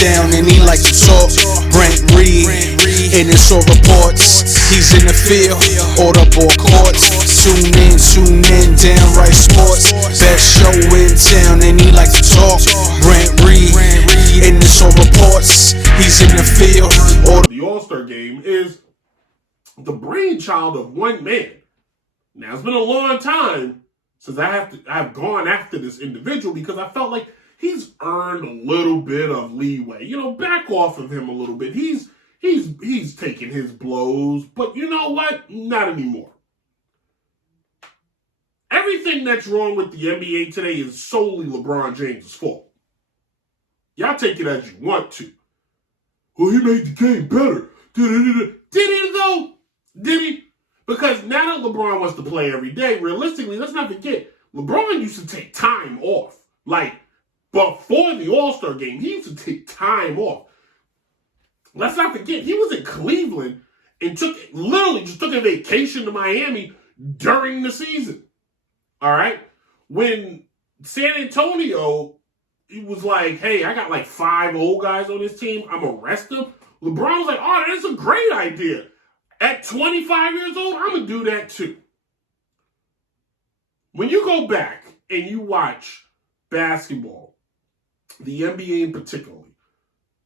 down and he like to talk. Brent Reid, and it's all reports. He's in the field, or the ball courts. Tune in, downright sports. Best show in town and he like to talk. Brent Reid, and it's all reports. He's in the field, or the All-Star game is the brainchild of one man. Now, it's been a long time since I've gone after this individual because I felt like he's earned a little bit of leeway. You know, back off of him a little bit. He's taking his blows, but you know what? Not anymore. Everything that's wrong with the NBA today is solely LeBron James' fault. Y'all take it as you want to. Well, he made the game better. Did he though? Did he? Because now that LeBron wants to play every day, realistically, let's not forget, LeBron used to take time off. Like, before the All-Star game, he used to take time off. Let's not forget, he was in Cleveland and literally just took a vacation to Miami during the season. All right? When San Antonio, he was like, hey, I got like 5 old guys on this team, I'm going to rest them. LeBron was like, oh, that's a great idea. At 25 years old, I'm going to do that too. When you go back and you watch basketball, the NBA in particular,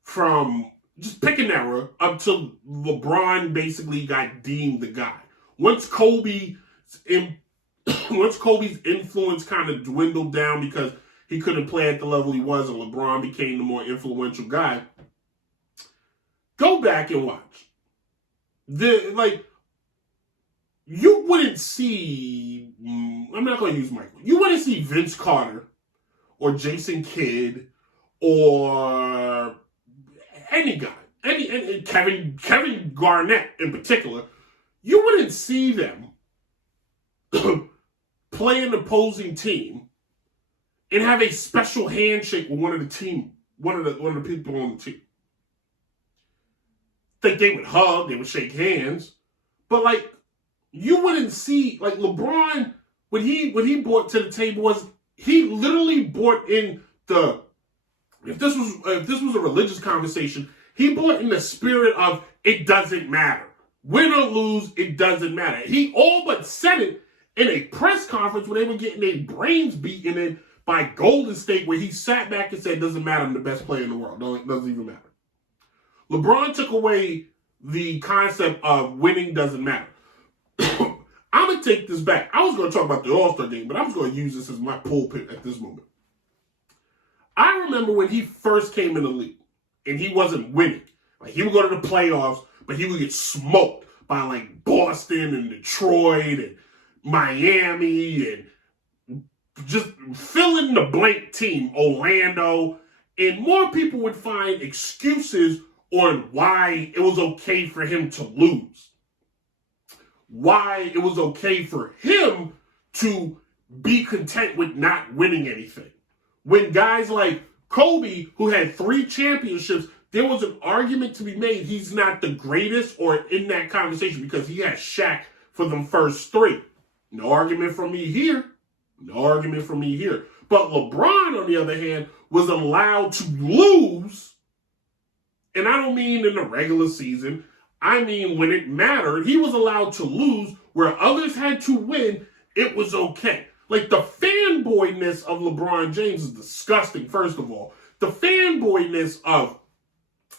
from just pick an era up till LeBron basically got deemed the guy. Once Kobe's influence kind of dwindled down because he couldn't play at the level he was and LeBron became the more influential guy, go back and watch. You wouldn't see, I'm not going to use Michael, you wouldn't see Vince Carter or Jason Kidd or any guy, any Kevin Garnett in particular, you wouldn't see them play an opposing team and have a special handshake with one of the people on the team. Think they would hug, they would shake hands, but like you wouldn't see like LeBron what he brought to the table was he literally brought in the if this was a religious conversation, he brought in the spirit of it doesn't matter. Win or lose, it doesn't matter. He all but said it in a press conference where they were getting their brains beaten in by Golden State, where he sat back and said, it doesn't matter, I'm the best player in the world. No, it doesn't even matter. LeBron took away the concept of winning doesn't matter. I'm going to take this back. I was going to talk about the All-Star game, but I'm just going to use this as my pulpit at this moment. I remember when he first came in the league and he wasn't winning. Like he would go to the playoffs, but he would get smoked by like Boston and Detroit and Miami and just fill in the blank team, Orlando. And more people would find excuses on why it was okay for him to lose. Why it was okay for him to be content with not winning anything. When guys like Kobe, who had 3 championships, there was an argument to be made he's not the greatest or in that conversation because he had Shaq for them first 3. No argument from me here. No argument from me here. But LeBron, on the other hand, was allowed to lose. And I don't mean in the regular season. I mean when it mattered. He was allowed to lose where others had to win. It was okay. Like the fanboyness of LeBron James is disgusting, first of all. The fanboyness of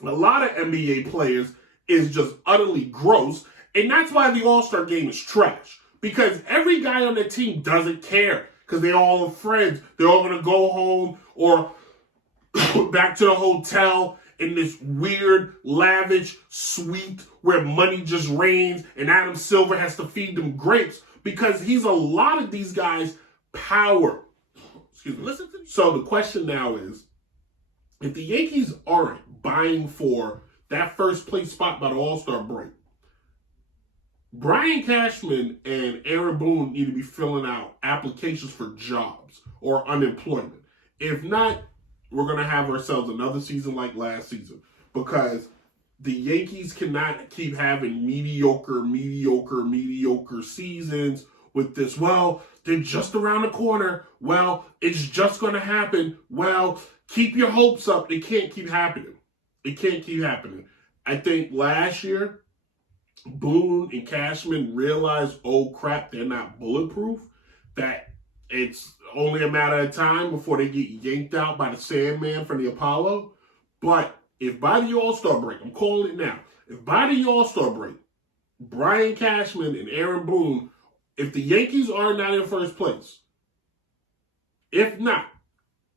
a lot of NBA players is just utterly gross. And that's why the All-Star game is trash. Because every guy on the team doesn't care. Because they all are friends. They're all going to go home or back to the hotel in this weird, lavish suite where money just rains and Adam Silver has to feed them grapes because he's a lot of these guys' power. Excuse me. Listen to me. So the question now is, if the Yankees aren't buying for that first place spot by the All-Star break, Brian Cashman and Aaron Boone need to be filling out applications for jobs or unemployment. If not, we're going to have ourselves another season like last season because the Yankees cannot keep having mediocre seasons with this. Well, they're just around the corner. Well, it's just going to happen. Well, keep your hopes up. It can't keep happening. It can't keep happening. I think last year, Boone and Cashman realized, oh crap, they're not bulletproof, that it's only a matter of time before they get yanked out by the Sandman from the Apollo. But if by the All-Star break, I'm calling it now, if by the All-Star break, Brian Cashman and Aaron Boone, if the Yankees are not in first place, if not,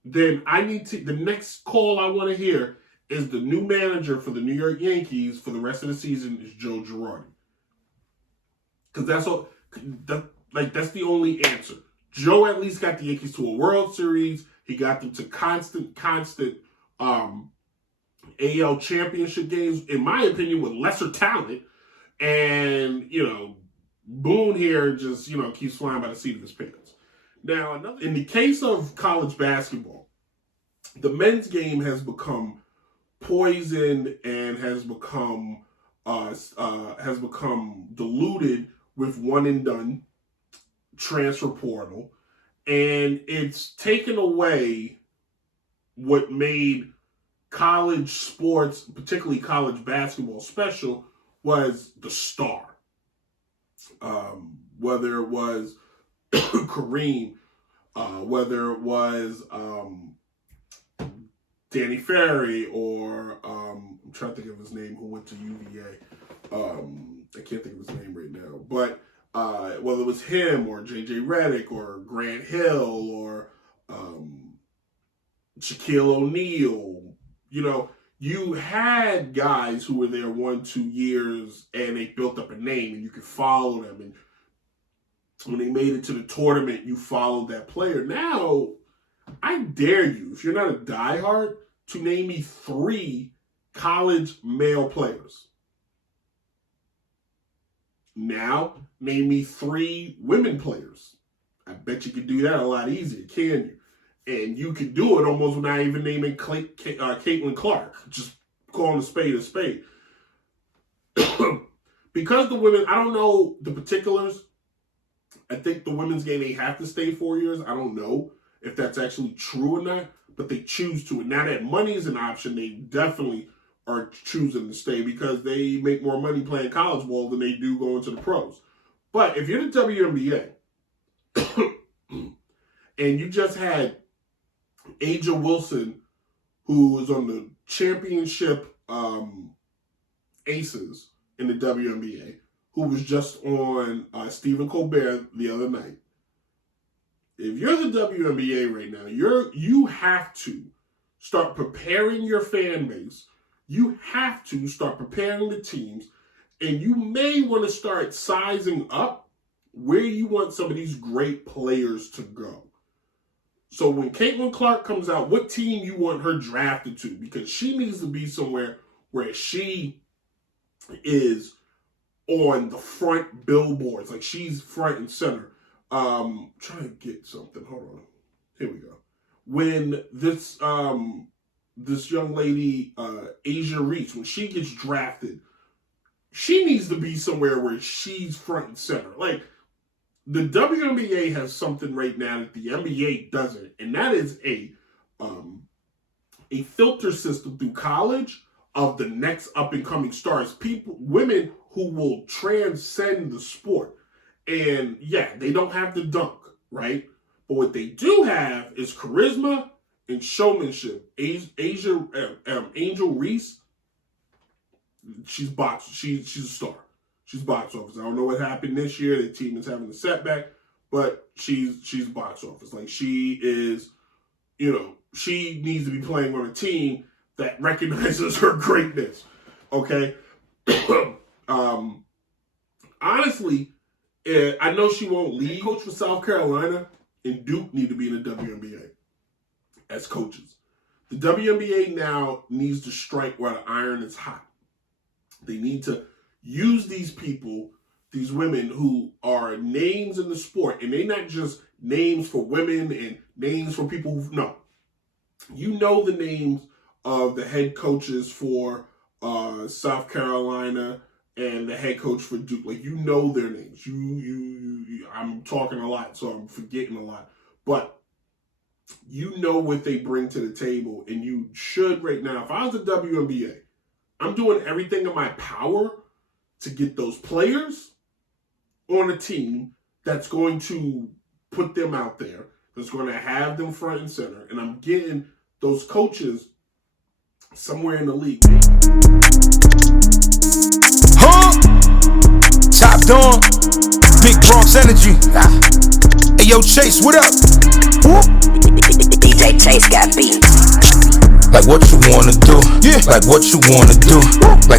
then the next call I want to hear is the new manager for the New York Yankees for the rest of the season is Joe Girardi. Because that's the only answer. Joe at least got the Yankees to a World Series. He got them to constant AL championship games, in my opinion, with lesser talent. And, Boone here just, keeps flying by the seat of his pants. Now, in the case of college basketball, the men's game has become poisoned and has become diluted with one and done transfer portal, and it's taken away what made college sports, particularly college basketball, special was the star. Whether it was Kareem, whether it was Danny Ferry, or I'm trying to think of his name, who went to UVA. I can't think of his name right now, but whether it was him or JJ Redick or Grant Hill or Shaquille O'Neal, you had guys who were there 1-2 years and they built up a name and you could follow them. And when they made it to the tournament, you followed that player. Now, I dare you, if you're not a diehard, to name me 3 college male players. Now, name me 3 women players. I bet you could do that a lot easier, can you? And you could do it almost without even naming Caitlin Clark. Just calling a spade a spade. Because the women, I don't know the particulars. I think the women's game, they have to stay 4 years. I don't know if that's actually true or not, but they choose to. And now that money is an option, they definitely are choosing to stay because they make more money playing college ball than they do going to the pros. But if you're the WNBA and you just had Aja Wilson, who was on the championship aces in the WNBA, who was just on Stephen Colbert the other night. If you're the WNBA right now, you have to start preparing your fan base. You have to start preparing the teams, and you may want to start sizing up where you want some of these great players to go. So when Caitlin Clark comes out, what team you want her drafted to? Because she needs to be somewhere where she is on the front billboards. Like she's front and center. Trying to get something. Hold on. Here we go. When this young lady, Asia Reese, when she gets drafted, she needs to be somewhere where she's front and center. Like, the WNBA has something right now that the NBA doesn't, and that is a filter system through college of the next up-and-coming stars, women who will transcend the sport. And yeah, they don't have the dunk, right? But what they do have is charisma and showmanship. Angel Reese, she's a star. She's box office. I don't know what happened this year. The team is having a setback, but she's box office. Like she is, she needs to be playing on a team that recognizes her greatness. Okay. Honestly, I know she won't leave. Coach for South Carolina and Duke need to be in the WNBA as coaches. The WNBA now needs to strike while the iron is hot. They need to use these people, these women who are names in the sport, and they're not just names for women and names for people who, no. You know the names of the head coaches for South Carolina and the head coach for Duke. Like, you know their names. I'm talking a lot, so I'm forgetting a lot. But you know what they bring to the table, and you should right now. If I was the WNBA, I'm doing everything in my power to get those players on a team that's going to put them out there, that's going to have them front and center, and I'm getting those coaches somewhere in the league. Top Dog, Big Bronx Energy. Hey yo, Chase, what up? DJ Chase got beat. Like what you wanna do? Yeah. Like what you wanna do? Like